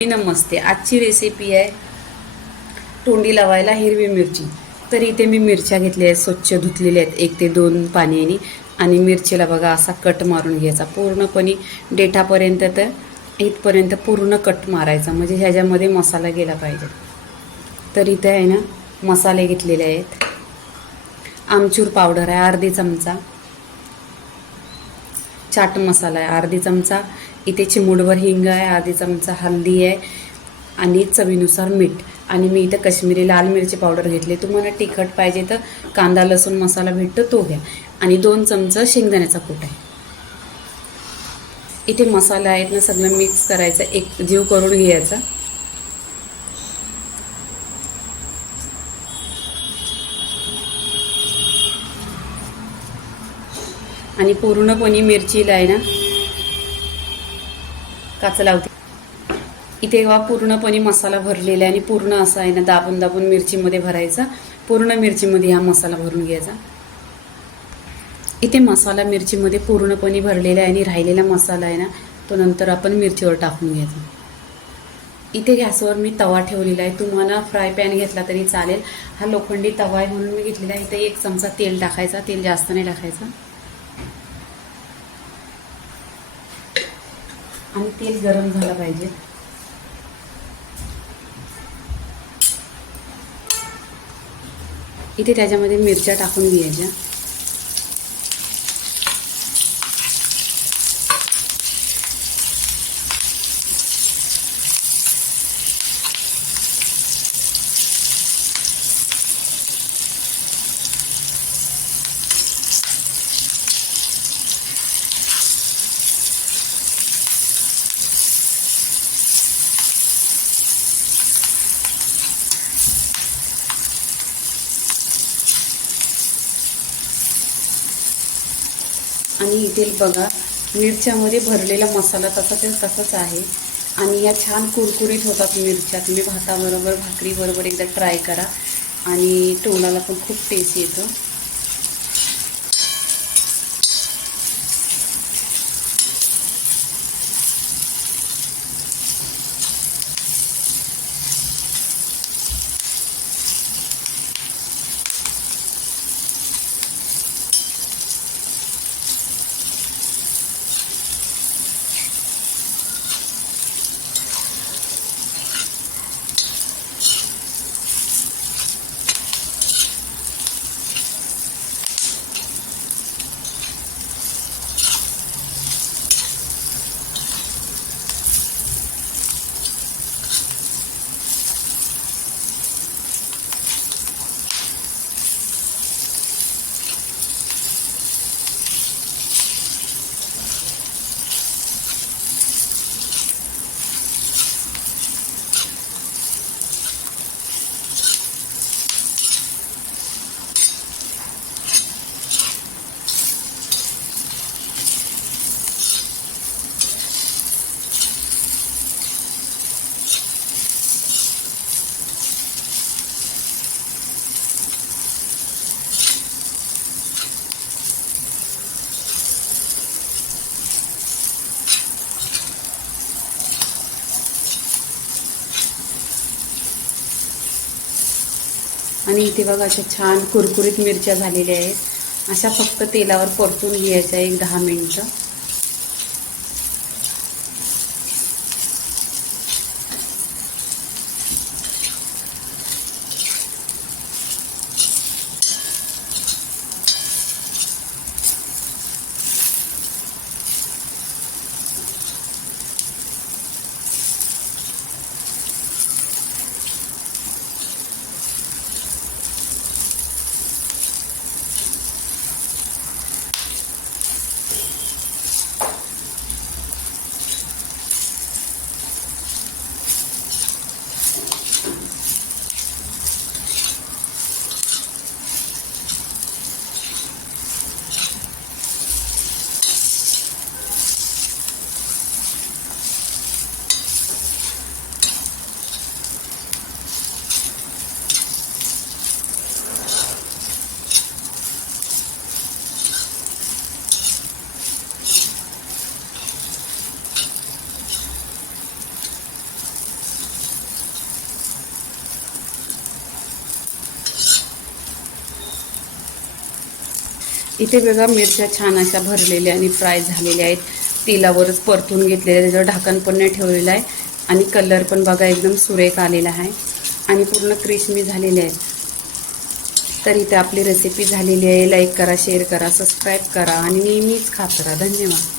नमस्ते आजची रेसिपी आहे तोंडी लावायला हिरवी मिरची. तर इथे मी मिरच्या घेतल्या आहेत स्वच्छ धुतलेल्या आहेत एक ते दोन पाण्याने. आणि मिरचीला बघा असा कट मारून घ्यायचा. पूर्णपणे डेटापर्यंत तर इथपर्यंत पूर्ण कट मारायचा. म्हणजे ह्याच्यामध्ये मसाला गेला पाहिजे. तर इथे आहे ना मसाले घेतलेले आहेत. आमचूर पावडर आहे अर्धी चमचा. चाट मसाला आहे. अर्धी चमचा इथे चिमूडभर हिंग आहे अर्धी चमचा हल्दी आहे आणि चवीनुसार मीठ. आणि मी इथं कश्मीरी लाल मिरची पावडर घेतली. तुम्हाला तिखट पाहिजे तर कांदा लसूण मसाला भेटतो तो घ्या. आणि दोन चमचा शेंगदाण्याचा कूट आहे. इथे मसाला आहेत ना सगळं मिक्स करायचं. एक जीव करून घ्यायचा. आणि पूर्णपणे मिरचीला आहे ना काच लावते. इथे वा पूर्णपणे मसाला भरलेला आहे आणि पूर्ण असा आहे ना दाबून दाबून मिरचीमध्ये भरायचा. पूर्ण मिरचीमध्ये हा मसाला भरून घ्यायचा. इथे मसाला मिरचीमध्ये पूर्णपणे भरलेला आहे आणि राहिलेला मसाला आहे ना तो नंतर आपण मिरचीवर टाकून घ्यायचा. इथे गॅसवर मी तवा ठेवलेला आहे. तुम्हाला फ्राय पॅन घेतला तरी चालेल. हा लोखंडी तवा आहे म्हणून मी घेतलेला आहे. इथे एक चमचा तेल टाकायचा. तेल जास्त नाही टाकायचं. आणि तेल गरम झालं पाहिजे. इथे त्याच्यामध्ये मिरच्या टाकून घ्यायच्या. आणि इथे बघा मिरच्यामध्ये भरलेला मसाला तसा ते तसाच आहे. आणि ह्या छान कुरकुरीत होतात मिरच्या. तुम्ही भाताबरोबर भाकरीबरोबर एकदा ट्राय करा. आणि तोंडाला पण खूप टेस्ट येतं. आणि इथे बघा अशा छान कुरकुरीत मिरच्या झालेल्या आहेत. अशा फक्त तेलावर परतून घ्यायच्या एक दहा मिनटं. इथे बघा मिरच्या छान अशा भरलेल्या आणि फ्राय झालेल्या आहेत. तेलावरच परतून घेतलेल्या त्याच्यावर ढाकण पण नाही ठेवलेलं आहे. आणि कलर पण बघा एकदम सुरेख आलेला आहे. आणि पूर्ण क्रिस्मी झालेले आहेत. तर इथे आपली रेसिपी झालेली आहे. लाईक करा शेअर करा सबस्क्राईब करा. आणि नेहमीच खात राहा. धन्यवाद.